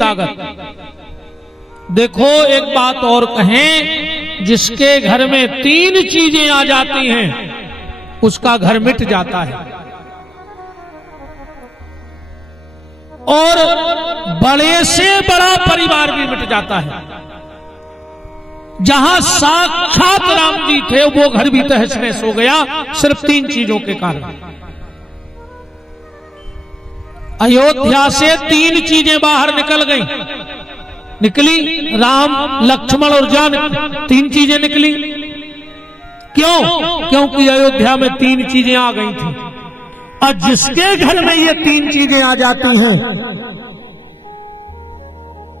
ताकत। देखो एक बात और कहें, जिसके घर में 3 चीजें आ जाती हैं उसका घर मिट जाता है, और बड़े से बड़ा परिवार भी मिट जाता है। जहां साक्षात राम जी थे वो घर भी तहस नहस हो गया, सिर्फ 3 चीजों के कारण। अयोध्या से 3 चीजें बाहर निकल गई, निकली राम, लक्ष्मण और जानकी, 3 चीजें निकली। क्यों? क्योंकि अयोध्या में 3 चीजें आ गई थी, और जिसके घर में ये 3 चीजें आ जाती हैं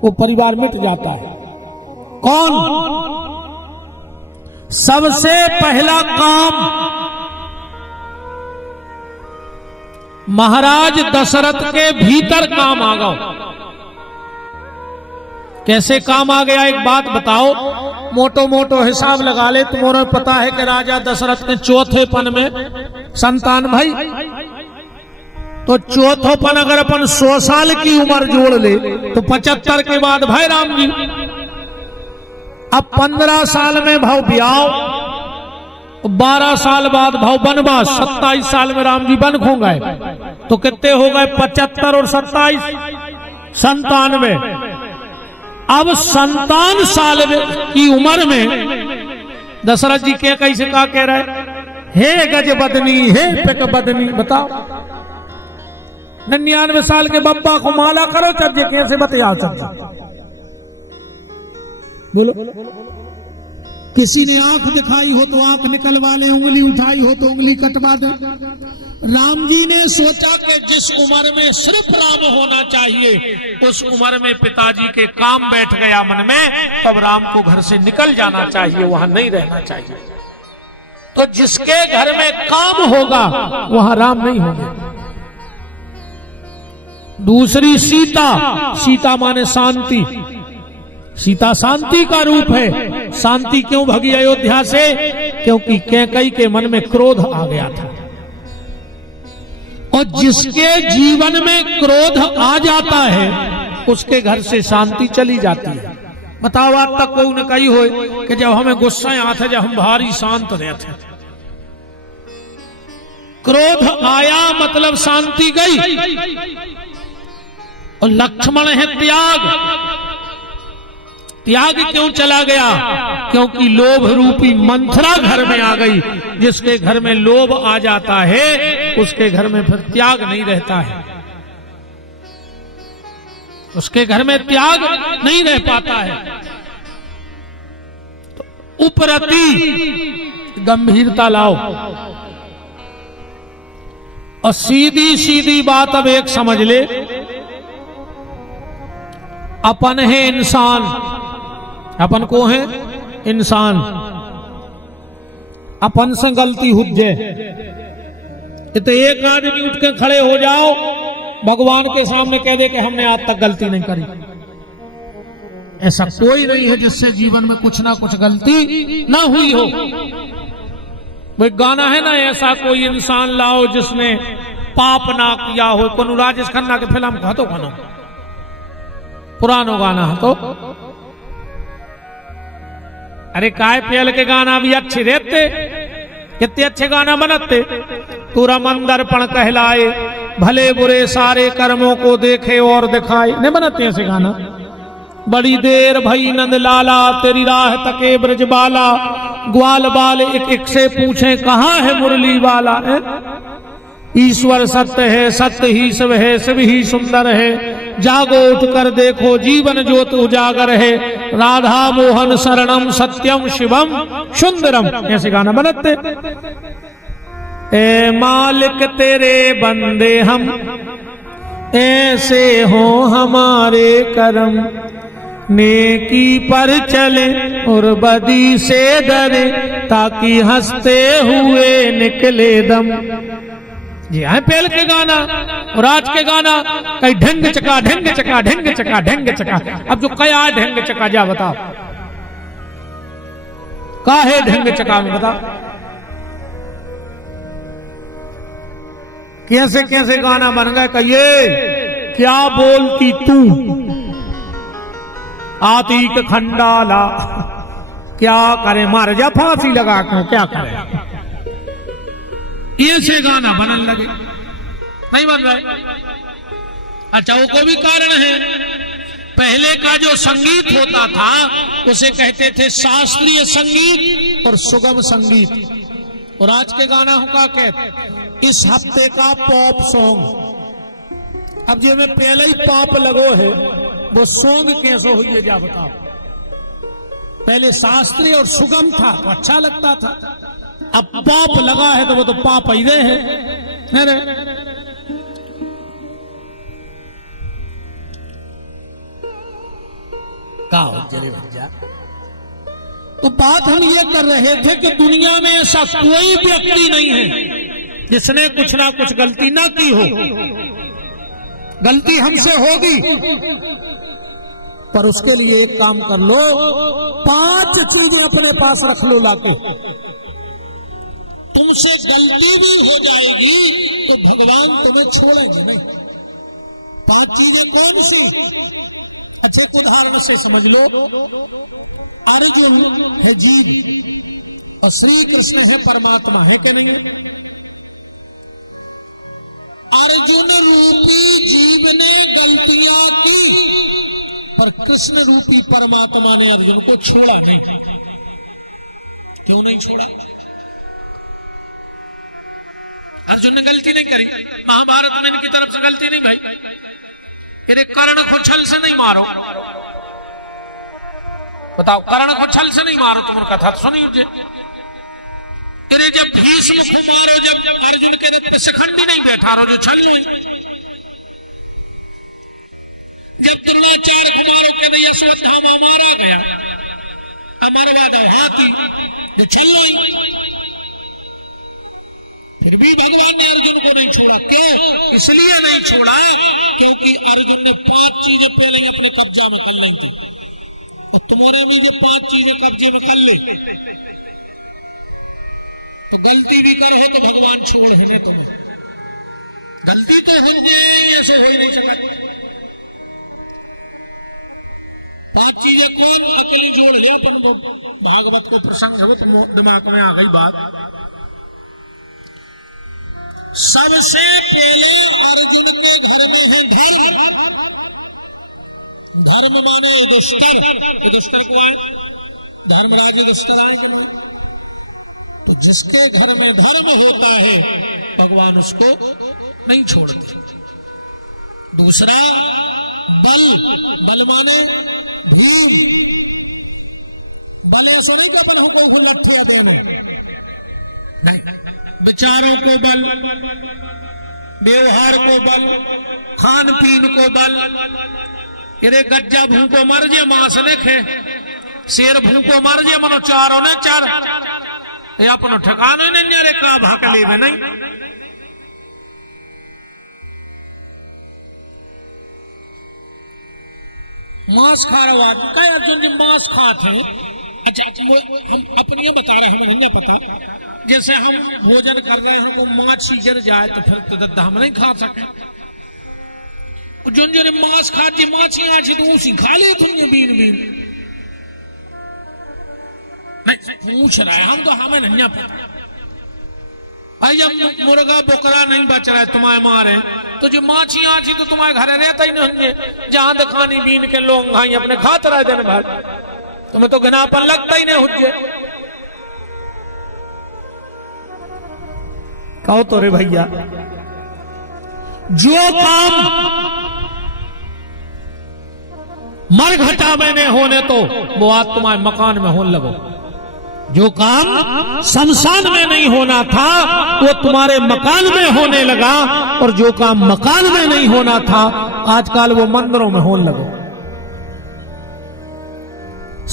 वो परिवार मिट जाता है। कौन? सबसे पहला काम, महाराज दशरथ के भीतर काम आ गया। कैसे काम आ गया? एक बात बताओ, मोटो मोटो हिसाब लगा ले। तुम्हारे पता है कि राजा दशरथ के चौथेपन में संतान भाई, तो चौथोपन अगर अपन 100 साल की उम्र जोड़ ले तो 75 के बाद भाई राम जी। अब 15 साल में भाव ब्याह, 12 साल बाद भाव बनवास, 27 साल में राम जी बन खो गए, तो कितने हो गए? 75 और 27 97। अब 57 साल की उम्र में दशरथ जी के कैसे का कह रहे, हे गज बदनी, हे पिक बदनी। बताओ, 99 साल के बब्बा को माला करो चज्जे, कैसे बताओ चज्जे? बोलो। किसी ने आंख दिखाई हो तो आंख निकलवा ले, उंगली उठाई हो तो उंगली कटवा दे। राम जी ने सोचा कि जिस उम्र में सिर्फ राम होना चाहिए उस उम्र में पिताजी के काम बैठ गया मन में, तब राम को घर से निकल जाना चाहिए, वहां नहीं रहना चाहिए। तो जिसके घर में काम होगा वहां राम नहीं होंगे। दूसरी सीता, सीता माने शांति। सीता शांति का रूप है। शांति क्यों भागी अयोध्या से? क्योंकि कैकेयी के मन में क्रोध आ गया था, और जिसके जीवन में क्रोध आ जाता है उसके घर से शांति चली जाती है। बताओ, आज तक कोई न कही हो कि जब हमें गुस्सा आते, जब हम भारी शांत रहते, क्रोध आया मतलब शांति गई। और लक्ष्मण है त्याग। त्याग क्यों चला गया? क्योंकि लोभ रूपी मंथरा घर में आ गई। जिसके घर में लोभ आ जाता है उसके घर में फिर त्याग नहीं रहता है, उसके घर में त्याग नहीं रह पाता है। तो उपरति गंभीरता लाओ, और सीधी सीधी बात अब एक समझ ले, अपन है इंसान। अपन को है इंसान, अपन से गलती हो जाए तो एक आदमी उठ के खड़े हो जाओ, भगवान के सामने कह दे कि हमने आज तक गलती नहीं करी। ऐसा कोई नहीं है जिससे जीवन में कुछ ना कुछ गलती ना हुई हो। वो गाना है ना, ऐसा कोई इंसान लाओ जिसने पाप ना किया हो। को राजेश खन्ना के फिल्म का तो गाना, पुरानो गाना है तो, अरे काय पेल के गाना भी अच्छे रहते, कितने अच्छे गाना बनाते। तुरा मंदर पण कहलाए, भले बुरे सारे कर्मों को देखे और दिखाए, नहीं बनाते ऐसे गाना। बड़ी देर भई नंद लाला, तेरी राह तके ब्रजबाला, ग्वाल बाल एक एक से पूछे कहाँ है मुरली वाला। ईश्वर सत्य है, सत्य ही शिव है, शिव ही सुंदर है, जागो उठ कर देखो जीवन ज्योत उजागर है, राधा मोहन शरणम सत्यम शिवम सुंदरम। ऐसे गाना बनाते। ए मालिक तेरे बंदे हम, ऐसे हो हमारे कर्म, नेकी पर चले और बदी से डरे, ताकि हंसते हुए निकले दम। जी है पहल के गाना और आज के गाना कहीं ढंग चका ढंग चका ढंग चका ढंग चका। अब जो कया है ढंग चका, जा बताओ का है ढंग चका में? बताओ कैसे कैसे गाना बन गए। कहिए क्या बोलती तू, आतिक खंडाला, क्या करे, मार जा फांसी लगा क्यों, क्या करे। ऐसे गाना बनने लगे, नहीं बन रहे। अच्छा, वो को भी कारण है, पहले का जो संगीत होता था उसे कहते थे शास्त्रीय संगीत और सुगम संगीत, और आज के गाना का कहते इस हफ्ते का पॉप सॉन्ग। अब जो में पहले ही पाप लगो है, वो सॉन्ग कैसे हुई है जा बताओ। पहले शास्त्रीय और सुगम था तो अच्छा लगता था, अब पाप लगा है तो वो तो पाप ही रहे है रे। का हो जरे भैया, तो बात हम ये कर रहे थे कि दुनिया में ऐसा कोई व्यक्ति नहीं है जिसने कुछ ना कुछ गलती ना की हो। गलती हमसे होगी, पर उसके लिए एक काम कर लो, 5 चीजें अपने पास रख लो लाके। तुमसे गलती भी हो जाएगी तो भगवान तुम्हें छोड़ेंगे नहीं। 5 चीजें कौन सी? अच्छे एक उदाहरण से समझ लो। अर्जुन है जीव और श्री कृष्ण है परमात्मा, है कि नहीं है? अर्जुन रूपी जीव ने गलतियां की, पर कृष्ण रूपी परमात्मा ने अर्जुन को छोड़ा नहीं। क्यों नहीं छोड़ा? अर्जुन ने गलती नहीं करी, महाभारत में इनकी तरफ से गलती नहीं भाई। तेरे कर्ण को छल से नहीं मारो, बताओ, कर्ण को छल से नहीं मारो, तुम्हारी कथा तो सुनी मुझे। अरे जब भीष्म को मारो, जब अर्जुन के रथ पे शिखंडी नहीं बैठा रो, जो छल लो। जब द्रोणाचार्य को मारो के दैया अश्वत्थामा मारा गया, अमरवाद हाथी, जो छल लो। फिर भी भगवान ने अर्जुन को नहीं छोड़ा। क्यों? इसलिए नहीं छोड़ा क्योंकि अर्जुन ने 5 चीजें पहले ही अपने कब्जा में कर ली थी, और तुम्हारे भी ये 5 चीजें कब्जे में कर ले तो गलती भी करो तो भगवान छोड़ है ने तुम्हें। गलती तो हो जाए, ऐसा हो ही नहीं सका। 5 चीजें कौन? अकेली जोड़ लिया अपन, भागवत को प्रसंग है वो तो दिमाग में आ गई बात। सबसे पहले अर्जुन के घर में है धर्म। धर्म माने युधिष्ठिर, युधिष्ठिर को आए, धर्मराज युधिष्ठिर आए कि नहीं? तो जिसके घर में धर्म होता है भगवान उसको नहीं छोड़ते। दूसरा बल, बल माने भीम। बल ऐसा नहीं कि अपन हमको लट्ठियां देने, नहीं, विचारों को बल, व्यवहार को बल, खान पीन को बल। अरे गज्जा भूखो मर जे मांस ने खे, शेर भूखो मर जे मनो चारों ने चार, ये अपनो ठिकानो नहीं, अरे का भाकली में नहीं। मांस खा रहा आदमी का, अर्जुन जी मांस खाते हैं। अच्छा, हम अपनी बता रहे हैं, हमें नहीं पता। जैसे हम भोजन कर रहे हैं, हमको माछी गिर जाए तो फिर तो दद्दा हम नहीं खा सके। जो जो मांस खाती माछी आछी तो उसी खा ले तुम बीन बीन। नहीं पूछ रहा है हम तो, हमें नहीं पता भाई। जब मुर्गा बोकरा नहीं बच रहा है तुम्हारे मारे, तो जो माछी आछी तो तुम्हारे घर रहता ही नहीं है। जहां दखानी बीन के लोग भाई अपने खाते रहे दिन भर, तुम्हें तो घनापन लगता ही नहीं हुज्जे। कहो तो रे भैया, जो काम मरघटा में नहीं होने तो वो आज तुम्हारे मकान में होने लगो। जो काम शमशान में नहीं होना था वो तुम्हारे मकान में होने लगा, और जो काम मकान में नहीं होना था आजकल वो मंदिरों में होने लगो।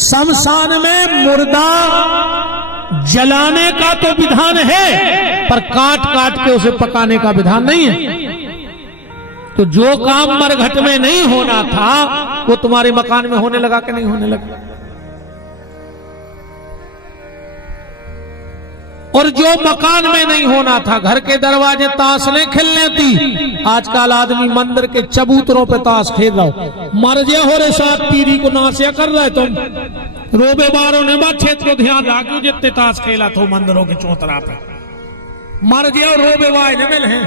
शमशान में मुर्दा जलाने का तो विधान है, पर काट काट के उसे पकाने का विधान नहीं है। तो जो काम मरघट में नहीं होना था वो तुम्हारे मकान में होने लगा कि नहीं होने लगा? और जो मकान में नहीं होना था, घर के दरवाजे ताश नहीं खेलने थी, आजकल आदमी मंदिर के चबूतरों पे ताश खेल रहा हो। मर जे हो रे साथ पीढ़ी को नासिया कर रहे तुम। रोबे बारों ने बात क्षेत्र को ध्यान रखो, जितने ताश खेला तो मंदिरों के चौतरा पे मर जे और रोबे वाय न मिल है।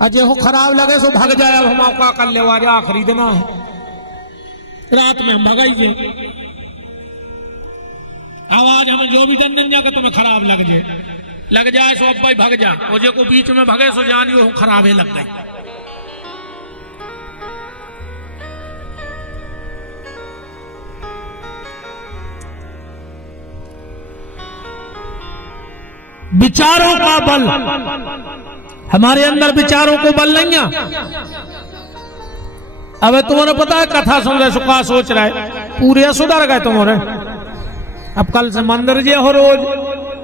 अजय हो खराब लगे सो भाग जाए, अब हम का कर ले वाजा खरीदना है, रात में हम भगाई जे आवाज हमें जो भी डंडन जाकर तुम्हें खराब लग जाए सो अब भाई भाग जा, मुझे को बीच में भगे सो जानियो हूं खराबे लग गई। विचारों का बल, हमारे अंदर विचारों को बल नहीं है। अब तुम्हारे पता है कथा सुन रहे सुखा सोच रहा है पूरे सुधर गए तुम्हारे। अब कल से मंदिर जे हो,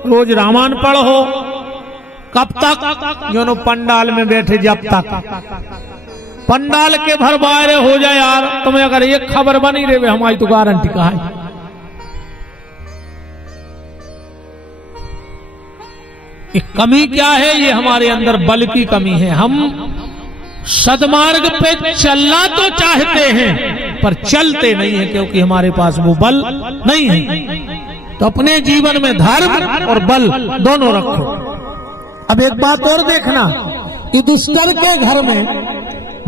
रोज रामायण पढ़ो। कब तक? जो नो पंडाल में बैठे जब तक पंडाल के भर बाहर हो जाए यार, तुम्हें अगर एक खबर बनी रहे हमारी तो गारंटी कहा है। कमी क्या है? ये हमारे अंदर बल की कमी है। हम सदमार्ग पे चलना तो चाहते हैं पर चलते नहीं है, क्योंकि हमारे पास वो बल नहीं है। तो अपने जीवन में धर्म और बल दोनों रखो। अब एक बात और देखना, युधिष्ठिर के घर में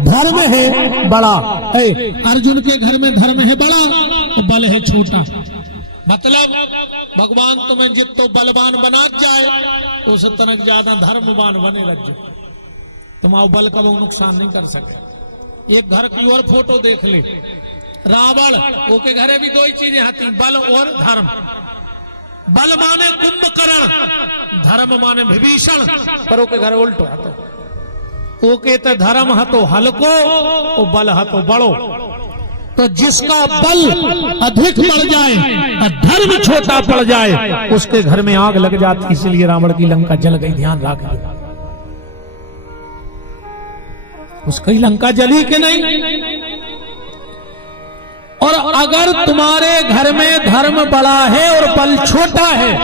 धर्म है बड़ा, अर्जुन के घर में धर्म है बड़ा और बल है छोटा। मतलब भगवान तुम्हें जितो बलवान बना जाए उस तनक ज्यादा धर्मवान बने रह जाए, तुम्हारा बल का वो नुकसान नहीं कर सके। एक घर की और फोटो देख ले, रावण वो के घरे भी दो ही चीजें आती, बल और धर्म। बल माने कुंभकर्ण, धर्म माने विभीषण, पर वो के घर उल्टो हतो। वो कहते धर्म हतो हल्को और बल हतो बड़ो। तो जिसका बल अधिक बढ़ जाए और धर्म छोटा पड़ जाए उसके घर में आग लग जाती। इसलिए रावण की लंका जल गई, ध्यान रख लो। उसकी लंका जली कि नहीं? और अगर तुम्हारे घर में धर्म बड़ा है और बल छोटा है,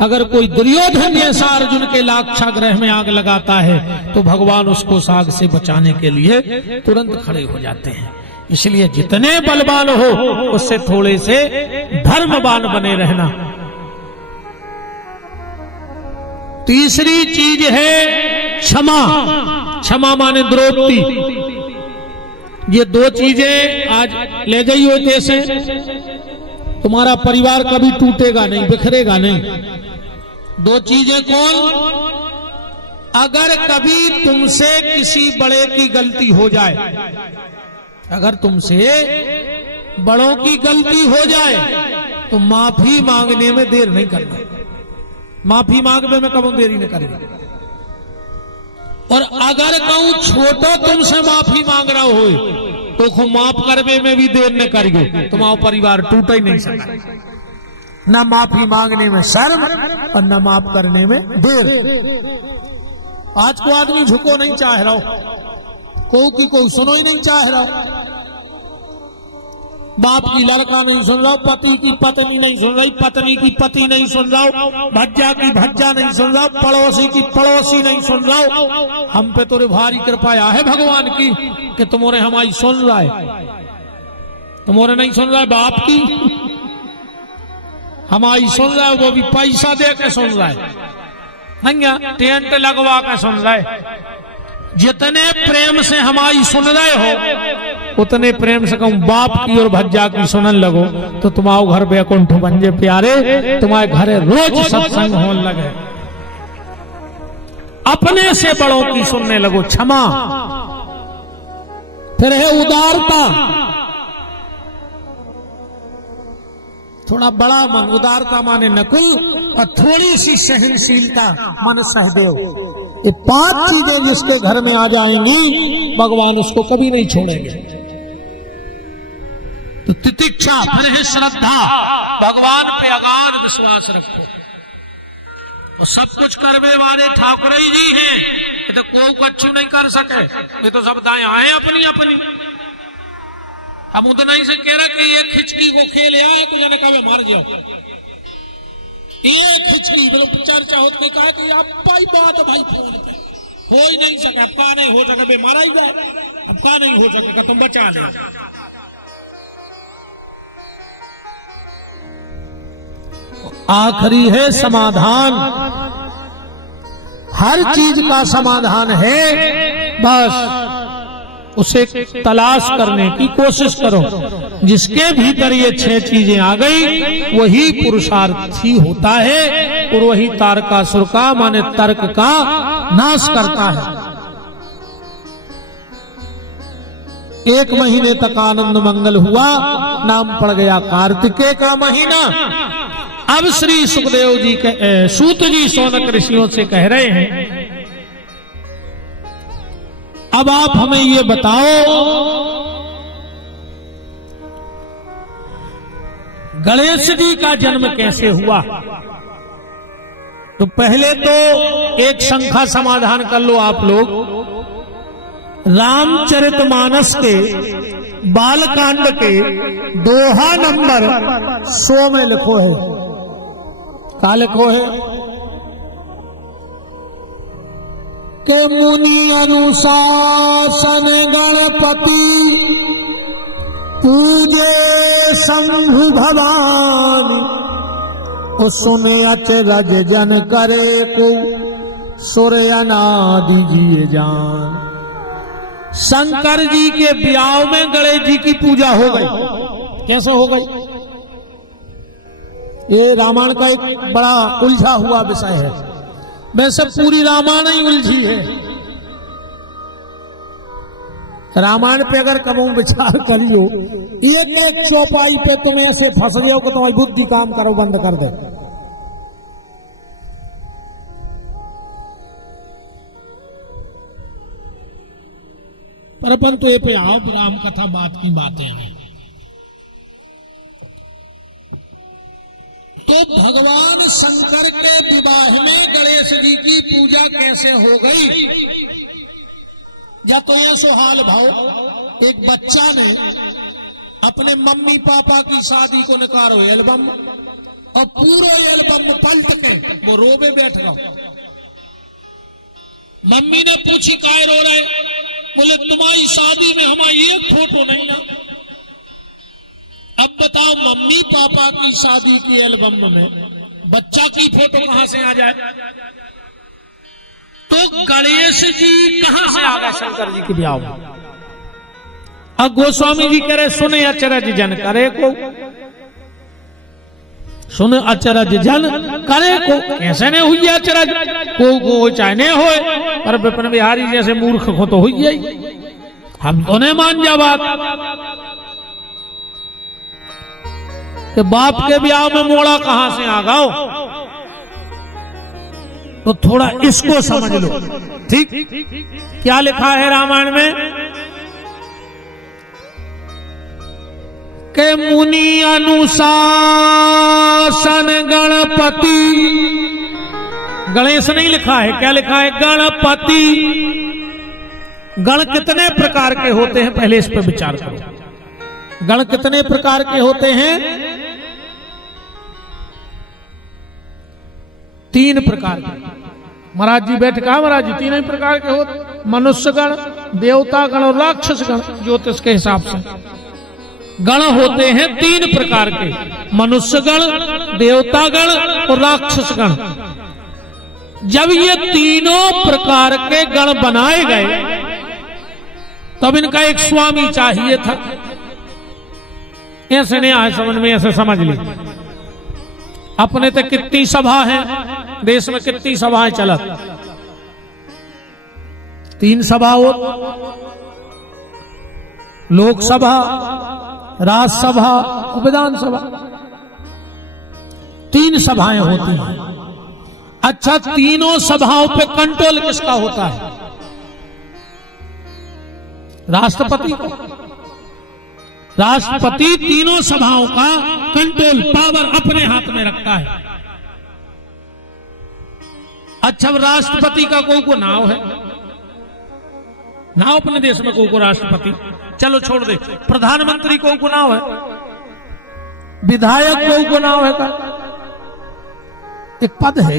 अगर कोई दुर्योधन जैसा अर्जुन के लाक्षागृह में आग लगाता है तो भगवान उसको आग से बचाने के लिए तुरंत खड़े हो जाते हैं। इसलिए जितने बलवान हो उससे थोड़े से धर्मवान बने रहना। तीसरी चीज है क्षमा। क्षमा माने द्रौपदी। ये दो चीजें आज ले जाइए देश है, तुम्हारा परिवार कभी टूटेगा नहीं, बिखरेगा नहीं। दो चीजें कौन? अगर कभी तुमसे किसी बड़े की गलती हो जाए, अगर तुमसे बड़ों की गलती हो जाए तो माफी मांगने में देर नहीं करना। माफी मांगने में कभी देरी नहीं करेगा। और अगर कहूं छोटो तुमसे माफी मांग रहा हो तो खूब माफ करने में भी देर न करियो, तुम्हारा परिवार टूट ही नहीं सका। न माफी मांगने में शर्म और न माफ करने में देर। आज को आदमी झुको नहीं चाह रहा, कोई सुनो ही नहीं चाह रहा। बाप की लड़का नहीं सुन रहा, पति की पत्नी नहीं सुन रही, पत्नी की पति नहीं सुन रहा, भज्जा की भज्जा नहीं सुन रहा, पड़ोसी की पड़ोसी नहीं सुन रहा। हम पे तो भारी कृपा है भगवान की कि तुम्हारे हमारी सुन रहा है, तुम्हारे नहीं सुन रहा है बाप की, हमारी सुन रहा है। वो भी पैसा दे के सुन रहा है, नहीं टेंट लगवा के सुन रहा है। जितने प्रेम से हमारी सुन रहे हो उतने प्रेम से कहूं बाप की और भज्जा की सुनन लगो तो तुम्हारे घर बैकुंठ बन जे प्यारे, तुम्हारे घरे रोज सत्संग होने लगे। अपने से बड़ों की सुनने लगो। क्षमा। फिर है उदारता। थोड़ा बड़ा मन, उदारता माने नकुल, और थोड़ी सी सहनशीलता माने सहदेव। ये 5 चीजें जिसके घर में आ जाएंगी भगवान उसको कभी नहीं छोड़ेंगे। तो तितिक्षा, फिर है श्रद्धा। भगवान पे अगाध विश्वास रखो। और सब कुछ करवे वाले ठाकुर ही जी हैं, ये तो कोई कच्चू नहीं कर सके। ये तो सब दाएं हैं अपनी अपनी। हम उतना ही से कह रहा कि ये खिचकी को खेल आए कुछ न कभी मार जाओ। एक हिचकी मतलब चर्चा होती कही कहा कि आप पाई बात भाई फोन पे हो ही नहीं सके, अब कहा नहीं हो सके बे मारा ही गए, अब कहा नहीं हो सके तुम बचा ले। आखिरी है समाधान, हर चीज का समाधान है, बस उसे तलाश करने की कोशिश करो। जिसके भीतर ये 6 चीजें आ गई वही पुरुषार्थी होता है और वही तारकासुर का माने तर्क का नाश करता है। 1 महीने तक आनंद मंगल हुआ, नाम पड़ गया कार्तिकेय का महीना। अब श्री सुखदेव जी सूत जी शौनक ऋषियों से कह रहे हैं, अब आप हमें ये बताओ गणेश जी का जन्म कैसे हुआ। तो पहले तो एक शंका समाधान कर लो आप लोग। रामचरितमानस के बालकांड के दोहा नंबर 100 में लिखो है, का लिखो है के मुनि अनुशासन गणपति पूजे शंभु भवानी, सुने अचरज जन करे को सूर्यनादि जिए जान। शंकर जी के ब्याह में गणेश जी की पूजा हो गई। कैसे हो गई? ये रामायण का एक बड़ा उलझा हुआ विषय है। वैसे पूरी रामायण ही उलझी है। रामायण पे अगर कबू विचार करियो, एक एक चौपाई पे तुम ऐसे फंस जाओ कि तुम्हारी बुद्धि काम करो बंद कर दे। पर अपन तो ये पे आओ, राम कथा बात की बातें आए। तो भगवान शंकर के विवाह में गणेश जी की पूजा कैसे हो गई? या तो यह सुहाल भाव, एक बच्चा ने अपने मम्मी पापा की शादी को निकालो एल्बम, और पूरा एल्बम पलट के वो रोबे बैठ गया। मम्मी ने पूछी काय रो रहे? बोले तुम्हारी शादी में हमारी एक फोटो नहीं ना। अब बताओ मम्मी पापा की शादी की एल्बम में बच्चा की फोटो कहां से आ जाए? तो गणेश जी कहां से आ गए शंकर जी के ब्याह में? अब गोस्वामी जी कह रहे सुने अचरज जन करे को, सुन अचरज जन करे को। कैसे ने हुई अचरज? को चाहे ने हो, पर विपिन बिहारी जैसे मूर्ख को तो हुई है। हम तो नहीं मान जा बात कि बाप के ब्याह में मोड़ा कहां से आ गओ। तो थोड़ा इसको समझ लो। ठीक क्या लिखा है रामायण में के मुनि अनुशासन गणपति। गणेश नहीं लिखा है, क्या लिखा है? गणपति। गण कितने प्रकार के होते हैं पहले इस पर विचार करो। गण कितने प्रकार के होते हैं? 3 प्रकार के। महाराज जी बैठ कहा महाराज जी 3 ही प्रकार के होते, मनुष्य गण, देवता गण और राक्षस गण। ज्योतिष के हिसाब से गण होते हैं 3 प्रकार के, मनुष्य गण, देवता गण और राक्षस गण। जब ये तीनों प्रकार के गण बनाए गए तब इनका एक स्वामी चाहिए था। ऐसे नहीं आए समझ में, ऐसे समझ ली। अपने तो कितनी सभा है देश में, कितनी सभाएं चलत? 3 सभा हो, लोकसभा, राज्यसभा, विधानसभा। 3 सभाएं होती हैं। अच्छा, तीनों सभाओं पे कंट्रोल किसका होता है? राष्ट्रपति को। राष्ट्रपति तीनों सभाओं का कंट्रोल पावर अपने हाथ में रखता है। अच्छा, राष्ट्रपति का कोई नाव है? नाव अपने देश में कोई राष्ट्रपति? चलो छोड़ दे। प्रधानमंत्री को नाव है? विधायक को नाव है का? एक पद है,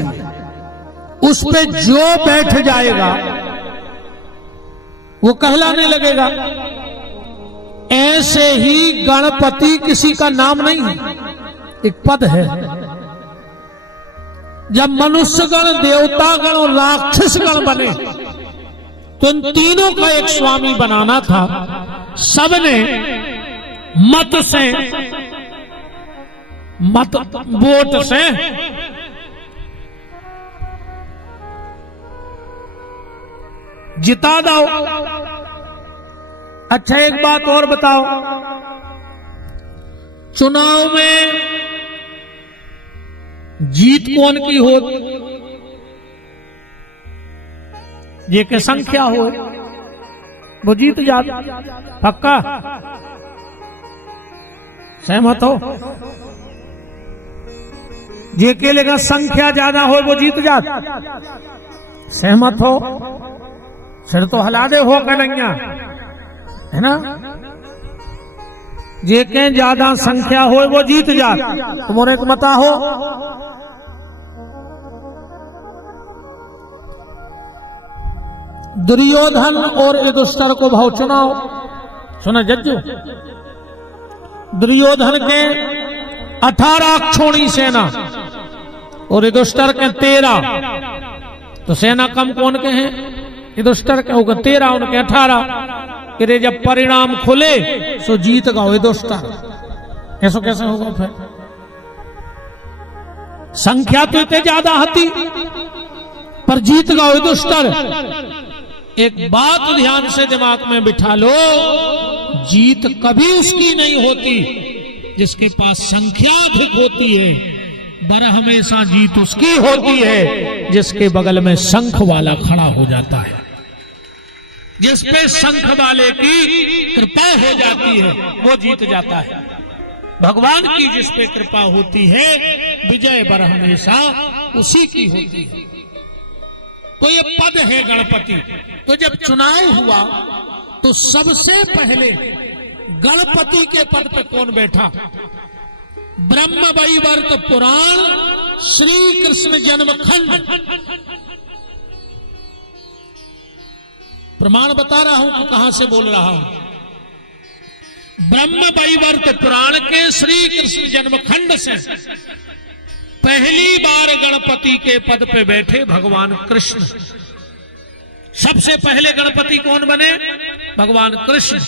उस पे जो बैठ जाएगा वो कहलाने लगेगा। ऐसे ही गणपति किसी का नाम नहीं है, एक पद है। जब मनुष्य गण, देवता गण और राक्षस गण बने तो इन तीनों का एक स्वामी बनाना था। सबने मत से, मत वोट से जिता दो। अच्छा एक बात और बताओ, चुनाव में जीत कौन की हो? ये के संख्या हो वो जीत जाता, पक्का सहमत हो? जे के लेगा संख्या ज्यादा हो वो जीत जाता, सहमत हो? सिर तो हिला दे हो कन्हैया, है ना? जे के ज्यादा संख्या हो वो जीत जाता, तुम्हारे एक मता हो। दुर्योधन और युधिष्ठिर को भाव चुनाव, सुना जज्जू? दुर्योधन के 18 अक्षौणी सेना और युधिष्ठिर के 13, तो सेना कम कौन के हैं? युधिष्ठिर के होगा 13, उनके 18। कि जब परिणाम खुले सो जीत गए युधिष्ठिर। ऐसा कैसे होगा फिर? संख्या तो इतने ज्यादा हती पर जीत गए युधिष्ठिर। एक बात ध्यान से दिमाग में बिठा लो, जीत कभी उसकी नहीं होती जिसके पास संख्या अधिक होती है, बर हमेशा जीत उसकी होती है जिसके बगल में शंख वाला खड़ा हो जाता है। जिस पे शंख वाले की कृपा हो जाती है वो जीत जाता है। भगवान की जिस पे कृपा होती है विजय बर हमेशा उसी की होती है। तो ये पद है गणपति। तो जब चुनाव हुआ तो सबसे पहले गणपति के पद पे कौन बैठा? ब्रह्म वैवर्त पुराण श्री कृष्ण जन्म खंड। प्रमाण बता रहा हूं कि कहां से बोल रहा हूं। ब्रह्म वैवर्त पुराण के श्री कृष्ण जन्म खंड से पहली बार गणपति के पद पे बैठे भगवान कृष्ण। सबसे पहले गणपति कौन बने? भगवान कृष्ण।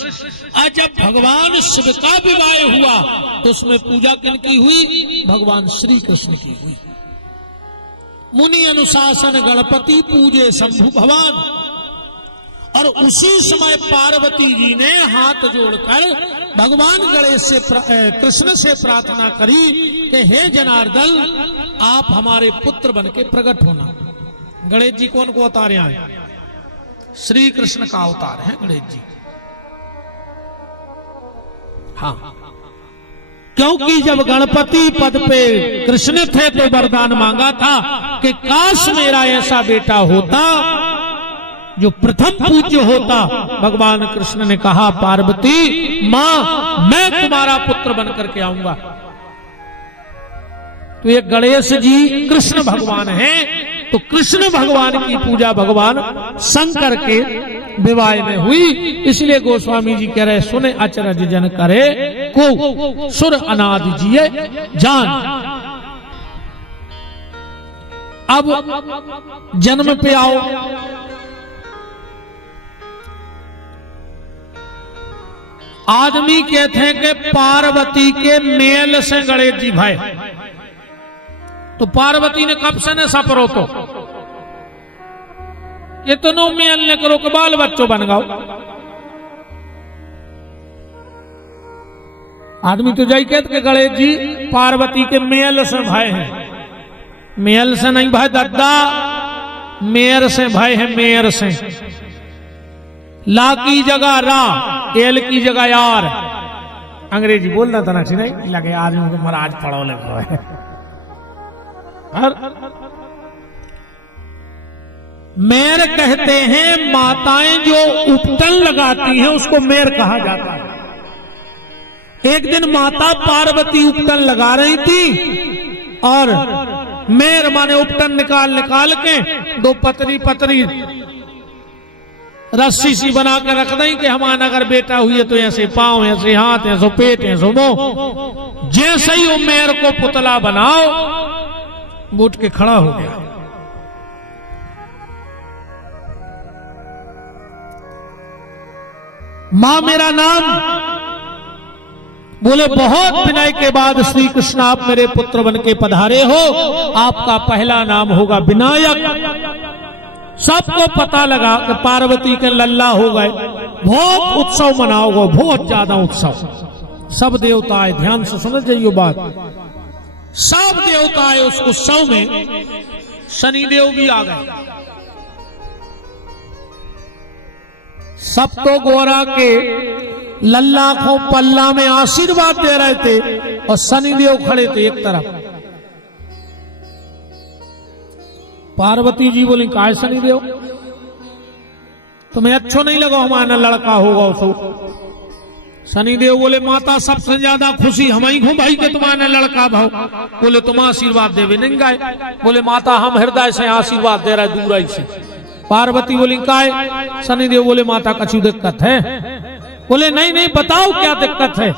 और जब भगवान शिव का विवाह हुआ तो उसमें पूजा किनकी हुई? भगवान श्री कृष्ण की हुई। मुनि अनुशासन गणपति पूजे शंभु भगवान। और उसी समय पार्वती जी ने हाथ जोड़कर भगवान गणेश से कृष्ण से प्रार्थना करी कि हे जनार्दन आप हमारे पुत्र बन के प्रकट होना। गणेश जी कौन को अवतार हैं? श्री कृष्ण का अवतार है गणेश जी। हाँ, क्योंकि जब गणपति पद पे कृष्ण थे तो वरदान मांगा था कि काश मेरा ऐसा बेटा होता जो प्रथम पूज्य होता। भगवान कृष्ण ने कहा पार्वती मां मैं तुम्हारा पुत्र बनकर के आऊंगा। तो ये गणेश जी कृष्ण भगवान हैं। तो कृष्ण भगवान की पूजा भगवान शंकर के विवाह में हुई। इसलिए गोस्वामी जी कह रहे सुने अचरज जन करे को सुर अनादि जिए जान। अब जन्म पे आओ। आदमी कहते हैं कि पार्वती के मेल से गणेश जी भाई। तो पार्वती ने कब से न सपरो तो इतनो मेल न करो कि बाल बच्चों बन गाओ। आदमी तो जाई कहते कि गणेश जी पार्वती के मेल से भाई हैं। मेल से नहीं भाई दादा, मेयर से भाई है। मेयर से ला की जगह रा, एल की जगह यार। अंग्रेजी बोलना था ना, नहीं लगे आदमी को महाराज पढ़ो लिखो है। मेयर कहते हैं माताएं जो उपटन लगाती हैं उसको मेयर कहा जाता है। एक दिन माता पार्वती उपटन लगा रही थी और मेर माने उपटन निकाल निकाल के दो पतरी पतरी रस्सी सी बना कर रख दें कि हमारा अगर बेटा हुई तो ऐसे पांव, ऐसे हाथ, ऐसे पेट, ऐसे मुंह। जैसे ही वो मेर को पुतला बनाओ, उठ के खड़ा हो गया। मां मेरा नाम, बोले बहुत विनय के बाद श्री कृष्ण आप मेरे पुत्र बन के पधारे हो, आपका पहला नाम होगा विनायक। सबको पता लगा कि पार्वती के लल्ला हो गए, बहुत उत्सव मनाओगे, बहुत ज्यादा उत्सव। सब देवता आए, ध्यान से सुन जाइए बात, सब देवता आए उस उत्सव में। शनिदेव भी आ गए। सब तो गोरा के लल्ला को पल्ला में आशीर्वाद दे रहे थे और शनिदेव खड़े थे एक तरफ। पार्वती जी बोली काय शनिदेव, तुम्हें अच्छो नहीं लगा हमारा लड़का होगा उसको? शनिदेव बोले माता सबसे ज्यादा खुशी हम ही हूं भाई के तुम्हारा लड़का भाव। बोले तुम आशीर्वाद देवे नहीं गए? बोले माता हम हृदय से आशीर्वाद दे रहे दूर से। पार्वती बोली काय? शनिदेव बोले माता कछु दिक्कत है? बोले नहीं नहीं बताओ क्या दिक्कत है।